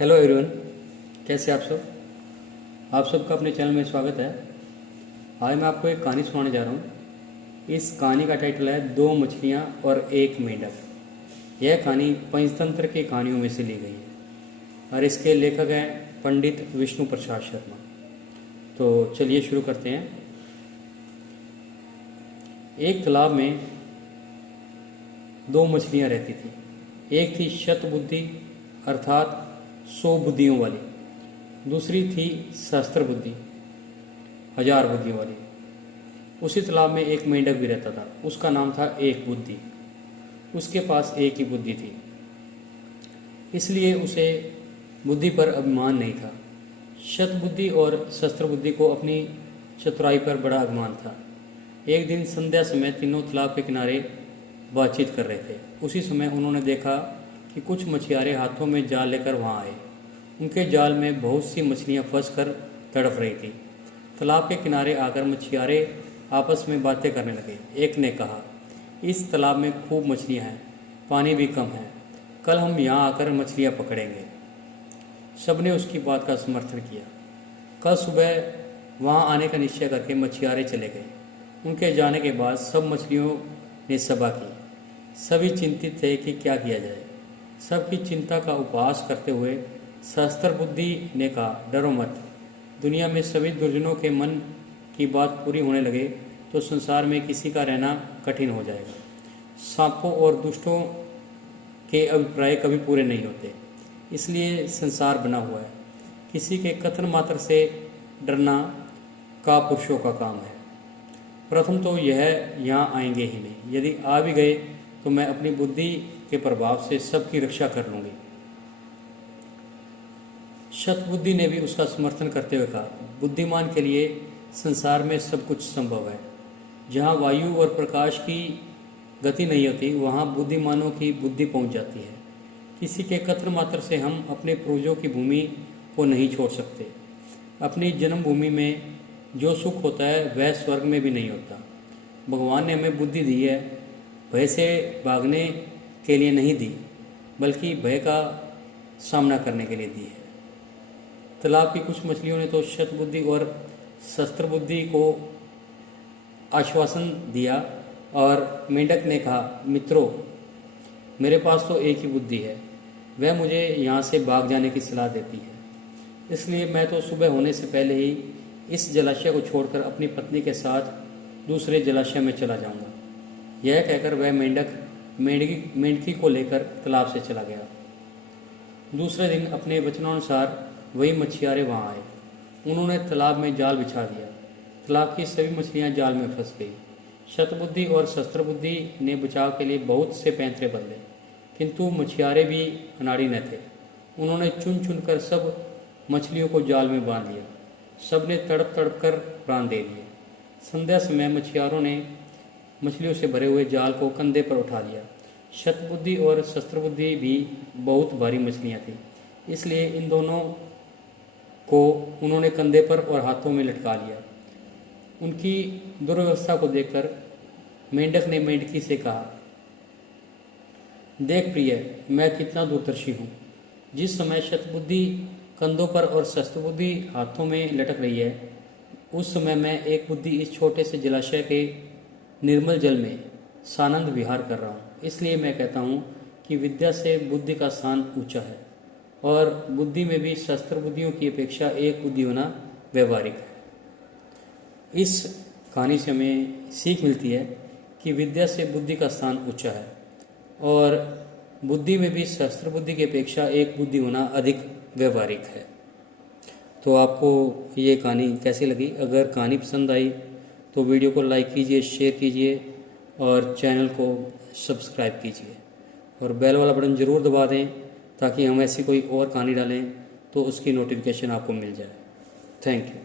Hello everyone, कैसे आप सब। आप सबका अपने चैनल में स्वागत है। आज मैं आपको एक कहानी सुनाने जा रहा हूँ। इस कहानी का टाइटल है दो मछलियाँ और एक मेंढक। यह कहानी पंचतंत्र की कहानियों में से ली गई है और इसके लेखक हैं पंडित विष्णु प्रसाद शर्मा। तो चलिए शुरू करते हैं। एक तालाब में दो मछलियाँ रहती थी। एक थी शतबुद्धि अर्थात 100 बुद्धियों वाली, दूसरी थी सहस्त्र बुद्धि 1000 बुद्धियों वाली। उसी तालाब में एक मेंढक भी रहता था। उसका नाम था एक बुद्धि। उसके पास एक ही बुद्धि थी, इसलिए उसे बुद्धि पर अभिमान नहीं था। शतबुद्धि और सहस्त्र बुद्धि को अपनी चतुराई पर बड़ा अभिमान था। एक दिन संध्या समय तीनों तालाब के किनारे बातचीत कर रहे थे। उसी समय उन्होंने देखा कि कुछ मछुआरे हाथों में जाल लेकर वहां आए। उनके जाल में बहुत सी मछलियां फंसकर तड़प रही थी। तालाब के किनारे आकर मछुआरे आपस में बातें करने लगे। एक ने कहा, इस तालाब में खूब मछलियां हैं, पानी भी कम है, कल हम यहाँ आकर मछलियां पकड़ेंगे। सबने उसकी बात का समर्थन किया। कल सुबह वहाँ आने का निश्चय करके मछुआरे चले गए। उनके जाने के बाद सब मछलियों ने सभा की। सभी चिंतित थे कि क्या किया जाए। सबकी चिंता का उपहास करते हुए सहस्त्र बुद्धि ने कहा, डरो मत। दुनिया में सभी दुर्जनों के मन की बात पूरी होने लगे तो संसार में किसी का रहना कठिन हो जाएगा। सांपों और दुष्टों के अभिप्राय कभी पूरे नहीं होते, इसलिए संसार बना हुआ है। किसी के कथन मात्र से डरना का पुरुषों का काम है। प्रथम तो यह यहाँ आएंगे ही नहीं। यदि आ भी गए तो मैं अपनी बुद्धि के प्रभाव से सबकी रक्षा कर लूँगी। शतबुद्धि ने भी उसका समर्थन करते हुए कहा, बुद्धिमान के लिए संसार में सब कुछ संभव है। जहाँ वायु और प्रकाश की गति नहीं होती, वहाँ बुद्धिमानों की बुद्धि पहुँच जाती है। किसी के कथन मात्र से हम अपने पूर्वजों की भूमि को नहीं छोड़ सकते। अपनी जन्मभूमि में जो सुख होता है वह स्वर्ग में भी नहीं होता। भगवान ने हमें बुद्धि दी है, भय से भागने के लिए नहीं दी, बल्कि भय का सामना करने के लिए दी है। तालाब की कुछ मछलियों ने तो शतबुद्धि और सहस्त्र बुद्धि को आश्वासन दिया और मेंढक ने कहा, मित्रों, मेरे पास तो एक ही बुद्धि है, वह मुझे यहाँ से भाग जाने की सलाह देती है। इसलिए मैं तो सुबह होने से पहले ही इस जलाशय को छोड़कर अपनी पत्नी के साथ दूसरे जलाशय में चला जाऊंगा। यह कहकर वह मेंढक मेंढकी को लेकर तालाब से चला गया। दूसरे दिन अपने वचनानुसार वही मछुआरे वहाँ आए। उन्होंने तालाब में जाल बिछा दिया। तालाब की सभी मछलियाँ जाल में फंस गई। शतबुद्धि और सहस्त्र बुद्धि ने बचाव के लिए बहुत से पैंतरे बदले, किंतु मछुआरे भी अनाड़ी न थे। उन्होंने चुन चुन कर सब मछलियों को जाल में बांध लिया। सब ने तड़प तड़प कर प्राण दे दिए। संध्या समय मछुआरों ने मछलियों से भरे हुए जाल को कंधे पर उठा लिया। शतबुद्धि और सहस्त्र बुद्धि भी बहुत भारी मछलियाँ थीं, इसलिए इन दोनों को उन्होंने कंधे पर और हाथों में लटका लिया। उनकी दुर्व्यवस्था को देखकर मेंढक ने मेंढकी से कहा, देख प्रिय, मैं कितना दूरदर्शी हूँ। जिस समय शतबुद्धि कंधों पर और सहस्त्र बुद्धि हाथों में लटक रही है, उस समय मैं एक बुद्धि इस छोटे से जलाशय के निर्मल जल में सानंद विहार कर रहा हूँ। इसलिए मैं कहता हूँ कि विद्या से बुद्धि का स्थान ऊंचा है और बुद्धि में भी सहस्त्र बुद्धियों की अपेक्षा एक बुद्धि होना व्यवहारिक है। इस कहानी से हमें सीख मिलती है कि विद्या से बुद्धि का स्थान ऊंचा है और बुद्धि में भी सहस्त्र बुद्धि की अपेक्षा एक बुद्धि होना अधिक व्यवहारिक है। तो आपको ये कहानी कैसी लगी? अगर कहानी पसंद आई तो वीडियो को लाइक कीजिए, शेयर कीजिए और चैनल को सब्सक्राइब कीजिए और बेल वाला बटन ज़रूर दबा दें ताकि हम ऐसी कोई और कहानी डालें तो उसकी नोटिफिकेशन आपको मिल जाए। Thank you.